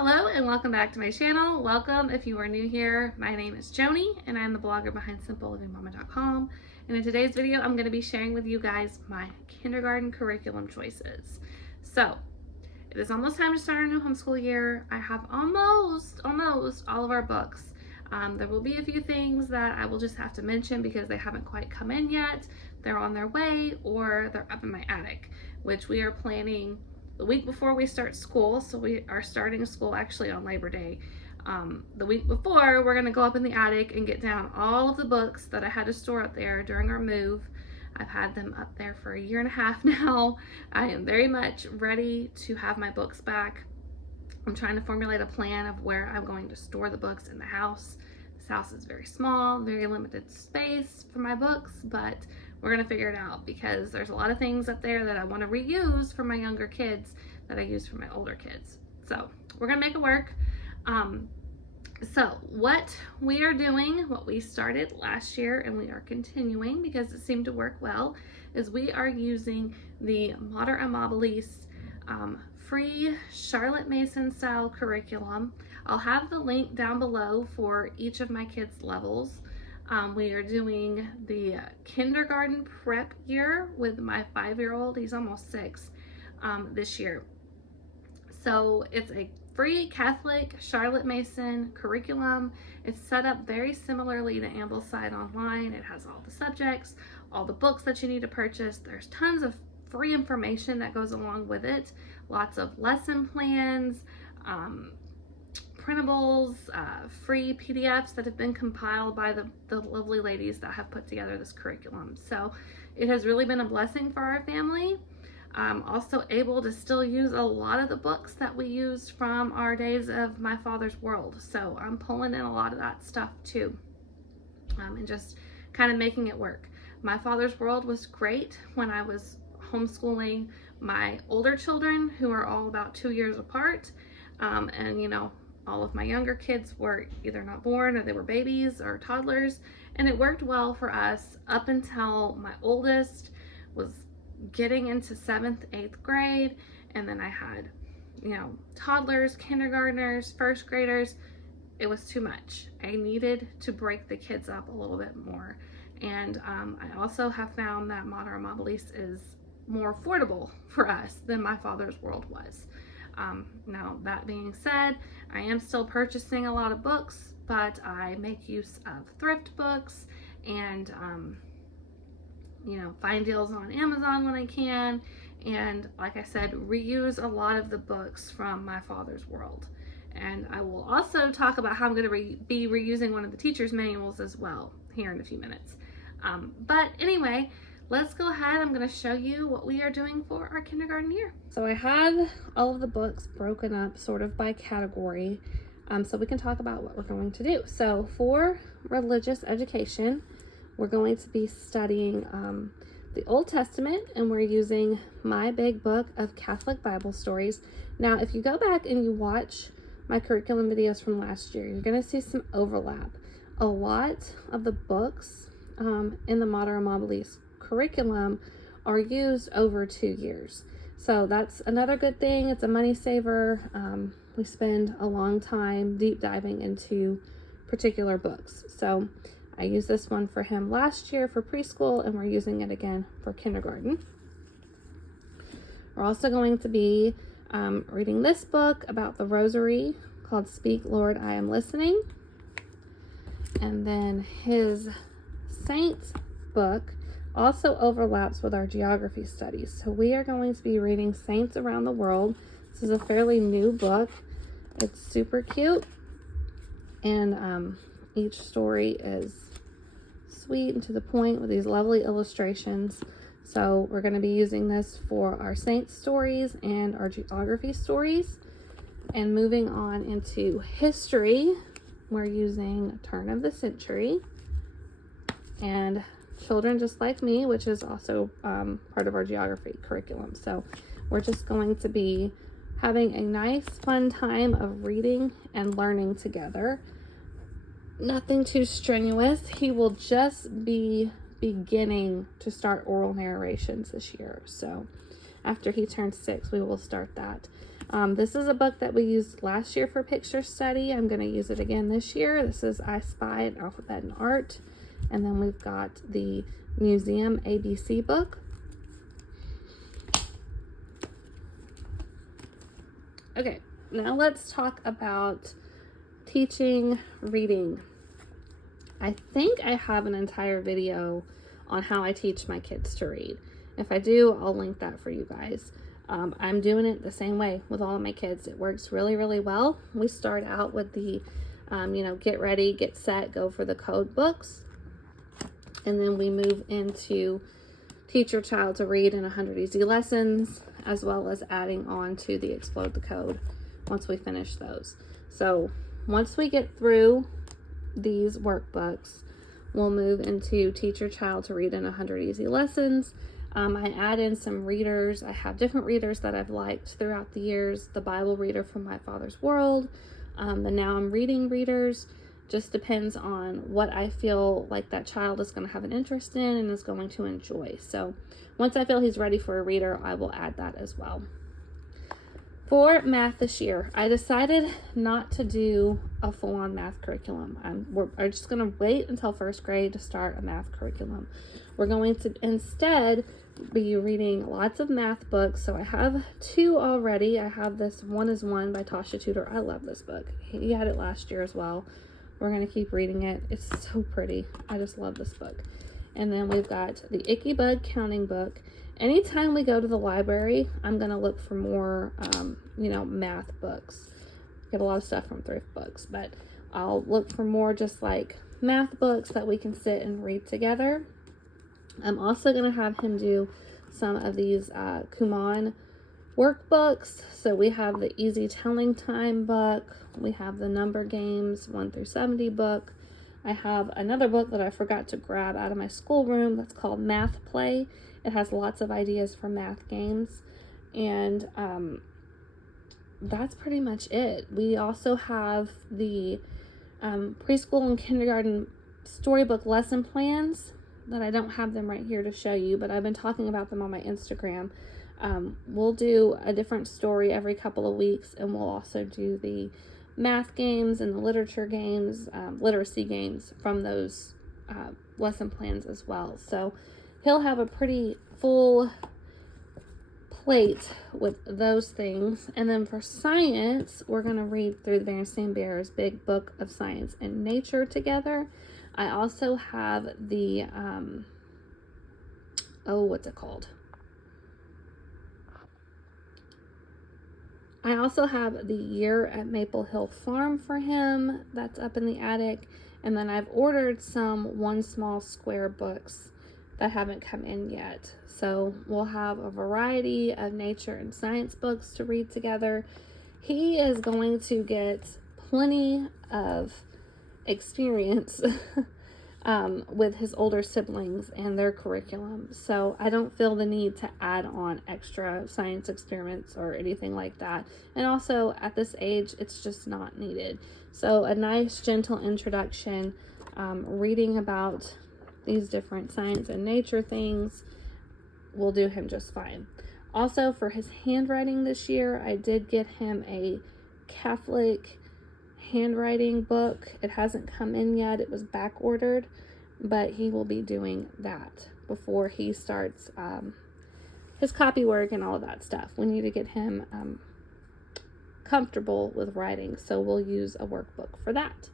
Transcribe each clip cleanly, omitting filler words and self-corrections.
Hello and welcome back to my channel. Welcome if you are new here. My name is Joni and I'm the blogger behind simplelivingmama.com. And in today's video, I'm going to be sharing with you guys my kindergarten curriculum choices. So it is almost time to start our new homeschool year. I have almost all of our books. There will be a few things that I will just have to mention because they haven't quite come in yet. They're on their way or they're up in my attic, which we are planning the week before we start school. So we are starting school actually on Labor Day. The week before, we're gonna go up in the attic and get down all of the books that I had to store up there during our move. I've had them up there for a year and a half now. I am very much ready to have my books back. I'm trying to formulate a plan of where I'm going to store the books in the house. This house is very small, very limited space for my books, but we're gonna figure it out because there's a lot of things up there that I want to reuse for my younger kids that I use for my older kids. So we're gonna make it work. So what we are doing, what we started last year and we are continuing because it seemed to work well, is we are using the Modern Amabilis free Charlotte Mason style curriculum. I'll have the link down below for each of my kids' levels. We are doing the kindergarten prep year with my 5-year-old. He's almost 6 this year. So it's a free Catholic Charlotte Mason curriculum. It's set up very similarly to Amabilis online. It has all the subjects, all the books that you need to purchase. There's tons of free information that goes along with it. Lots of lesson plans, printables, free PDFs that have been compiled by the lovely ladies that have put together this curriculum. So it has really been a blessing for our family. I'm also able to still use a lot of the books that we used from our days of My Father's World. So I'm pulling in a lot of that stuff too, and just kind of making it work. My Father's World was great when I was homeschooling my older children who are all about 2 years apart. And you know, all of my younger kids were either not born or they were babies or toddlers, and it worked well for us up until my oldest was getting into 7th, 8th grade, and then I had, you know, toddlers, kindergartners, first graders. It was too much. I needed to break the kids up a little bit more, and I also have found that Modern Amabilis is more affordable for us than My Father's World was. Now, that being said, I am still purchasing a lot of books, but I make use of thrift books and, you know, find deals on Amazon when I can. And like I said, reuse a lot of the books from My Father's World. And I will also talk about how I'm going to be reusing one of the teacher's manuals as well here in a few minutes. But anyway, let's go ahead. I'm going to show you what we are doing for our kindergarten year. So I had all of the books broken up sort of by category, so we can talk about what we're going to do. So for religious education, we're going to be studying the Old Testament, and we're using my big book of Catholic Bible stories. Now, if you go back and you watch my curriculum videos from last year, you're going to see some overlap. A lot of the books in the Modern Amabilis curriculum are used over 2 years. So that's another good thing. It's a money saver. We spend a long time deep diving into particular books. So I used this one for him last year for preschool, and we're using it again for kindergarten. We're also going to be reading this book about the rosary called Speak, Lord, I Am Listening. And then his Saints book also overlaps with our geography studies. So we are going to be reading Saints Around the World. This is a fairly new book. It's super cute, and each story is sweet and to the point with these lovely illustrations. So we're going to be using this for our Saints stories and our geography stories. And moving on into history, we're using Turn of the Century and Children Just Like Me, which is also part of our geography curriculum. So we're just going to be having a nice fun time of reading and learning together. Nothing too strenuous. He will just be beginning to start oral narrations this year. So after he turns 6, we will start that. This is a book that we used last year for picture study. I'm going to use it again this year. This is I Spy an Alphabet and Art. And then we've got the Museum ABC book. Okay, now let's talk about teaching reading. I think I have an entire video on how I teach my kids to read. If I do, I'll link that for you guys. I'm doing it the same way with all of my kids. It works really, really well. We start out with the, get ready, get set, go for the code books. And then we move into teach your child to read in 100 easy lessons, as well as adding on to the explode the code once we finish those. So once we get through these workbooks, we'll move into teach your child to read in 100 easy lessons. I add in some readers. I have different readers that I've liked throughout the years. The Bible reader from My Father's World, the Now I'm Reading readers. Just depends on what I feel like that child is going to have an interest in and is going to enjoy. So once I feel he's ready for a reader, I will add that as well. For math this year, I decided not to do a full-on math curriculum. We're just going to wait until first grade to start a math curriculum. We're going to instead be reading lots of math books. So I have 2 already. I have this One is One by Tasha Tudor. I love this book. He had it last year as well. We're going to keep reading it. It's so pretty. I just love this book. And then we've got the Icky Bug counting book. Anytime we go to the library, I'm going to look for more, math books. Get a lot of stuff from thrift books, but I'll look for more just like math books that we can sit and read together. I'm also going to have him do some of these Kumon workbooks. So we have the Easy Telling Time book. We have the Number Games 1 through 70 book. I have another book that I forgot to grab out of my schoolroom that's called Math Play. It has lots of ideas for math games. And that's pretty much it. We also have the preschool and kindergarten storybook lesson plans that I don't have them right here to show you, but I've been talking about them on my Instagram. We'll do a different story every couple of weeks, and we'll also do the math games and the literature games, literacy games from those lesson plans as well. So he'll have a pretty full plate with those things. And then for science, we're going to read through the Berenstain Bears Big Book of Science and Nature together. I also have the, what's it called? I also have the Year at Maple Hill Farm for him. That's up in the attic. And then I've ordered some One Small Square books that haven't come in yet. So we'll have a variety of nature and science books to read together. He is going to get plenty of experience with his older siblings and their curriculum. So I don't feel the need to add on extra science experiments or anything like that. And also at this age, it's just not needed. So a nice gentle introduction, reading about these different science and nature things will do him just fine. Also for his handwriting this year, I did get him a Catholic handwriting book. It hasn't come in yet. It was back ordered, but he will be doing that before he starts his copy work and all of that stuff. We need to get him comfortable with writing, so we'll use a workbook for that.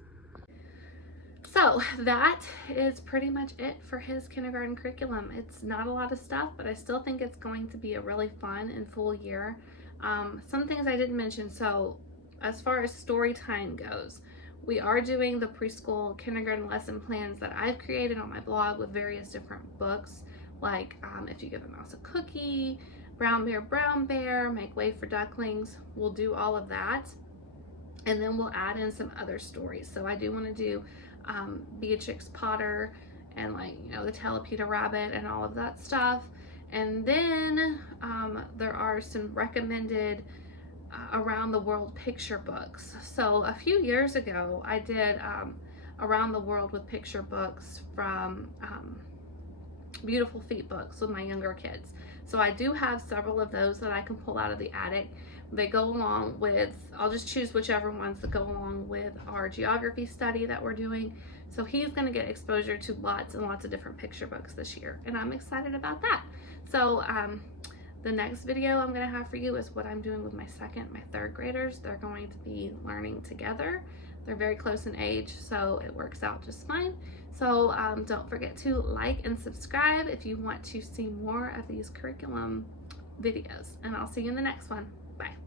So that is pretty much it for his kindergarten curriculum. It's not a lot of stuff, but I still think it's going to be a really fun and full year. Some things I didn't mention. So as far as story time goes, we are doing the preschool kindergarten lesson plans that I've created on my blog with various different books, like If You Give a Mouse a Cookie, Brown Bear, Make Way for Ducklings. We'll do all of that, and then we'll add in some other stories. So I do want to do Beatrix Potter and the Telapita Rabbit and all of that stuff. And then there are some recommended around the world picture books. So a few years ago I did around the world with picture books from Beautiful Feet books with my younger kids. So I do have several of those that I can pull out of the attic. They go along with, I'll just choose whichever ones that go along with our geography study that we're doing. So he's going to get exposure to lots and lots of different picture books this year, and I'm excited about that. So the next video I'm going to have for you is what I'm doing with my third graders. They're going to be learning together. They're very close in age, so it works out just fine. So don't forget to like and subscribe if you want to see more of these curriculum videos, and I'll see you in the next one. Bye.